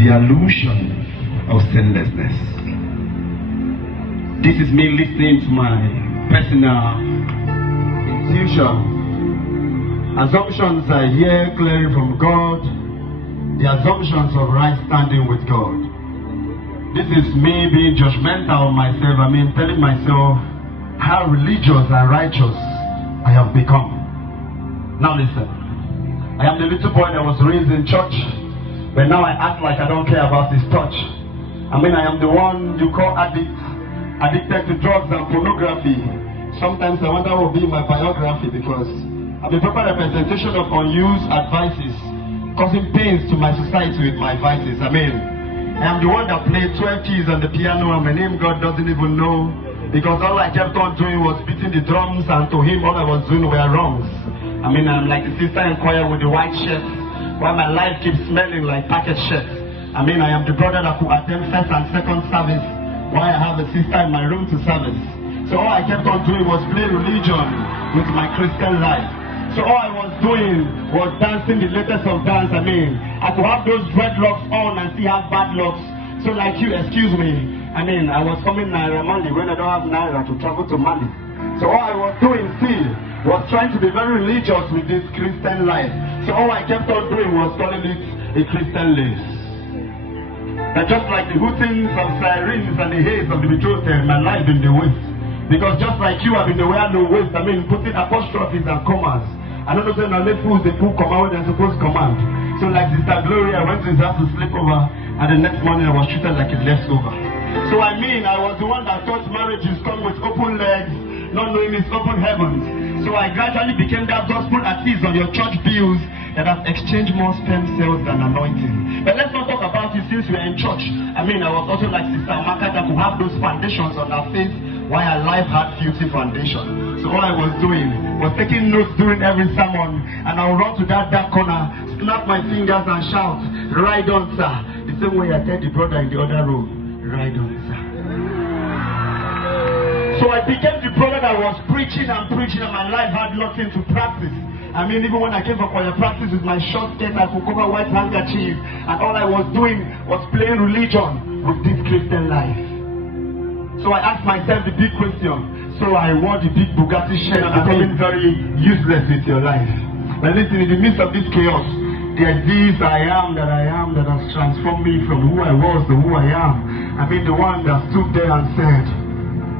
the illusion of sinlessness. This is me listening to my personal intuition. Assumptions I hear clearly from God, the assumptions of right standing with God. This is me being judgmental of myself. Telling myself how religious and righteous I have become. Now listen, I am the little boy that was raised in church, but now I act like I don't care about this touch. I am the one you call addicted to drugs and pornography. Sometimes I wonder what will be my biography, because I'm a proper representation of unused advices, causing pains to my society with my vices. I am the one that played 12 keys on the piano and my name God doesn't even know, because all I kept on doing was beating the drums, and to him all I was doing were wrongs. I'm like the sister in choir with the white shirt, while my life keeps smelling like packet shirts. I am the brother that could attend first and second service, while I have a sister in my room to service. So all I kept on doing was play religion with my Christian life. So all I was doing was dancing the latest of dance. I could have those dreadlocks on and still have bad locks. So like you, excuse me, I was coming Naira Monday when I don't have Naira to travel to Mali. So all I was doing still was trying to be very religious with this Christian life. So all I kept on doing was calling it a Christian lace. But just like the hootings of sirens and the haze of the betrothed, my life in the waste. Because just like you have been aware no waste, putting apostrophes and commas. I don't know if the fools they put comma when they're supposed to command. So like Sister Gloria, I went to his house to sleep over, and the next morning I was treated like a leftover. So I was the one that thought marriage is come with open legs, not knowing it's open heavens. So I gradually became that gospel artist on your church bills that have exchanged more stem cells than anointing. But let's not talk about it since we're in church. I was also like Sister Amaka that could have those foundations on her face, while her life had filthy foundation. So all I was doing was taking notes during every sermon, and I would run to that dark corner, snap my fingers and shout, "Ride on, sir." The same way I tell the brother in the other room, "Ride on, sir." So I became the brother that was preaching, and my life had nothing to practice. Even when I came for choir practice with my short skirt, I could cover white handkerchief, and all I was doing was playing religion with this Christian life. So I asked myself the big question. So I wore the big Bugatti shirt and becoming very useless with your life. But listen, in the midst of this chaos, there's this I am that has transformed me from who I was to who I am. The one that stood there and said,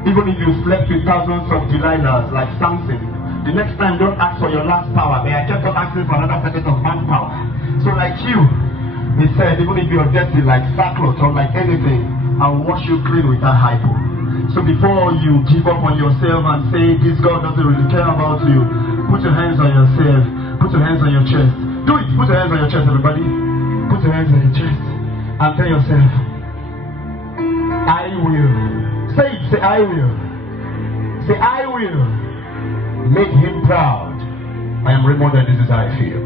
even if you slept with thousands of Delilahs like Samson, the next time don't ask for your last power. But I kept on asking for another second of manpower. So like you, he said, even if you're dirty like sackcloth or like anything, I'll wash you clean with that hypo. So before you give up on yourself and say this God doesn't really care about you, put your hands on yourself, put your hands on your chest. Do it, put your hands on your chest, everybody. Put your hands on your chest and tell yourself, I will. Say it, say I will. Say I will make him proud. I am Raymond and this is how I feel.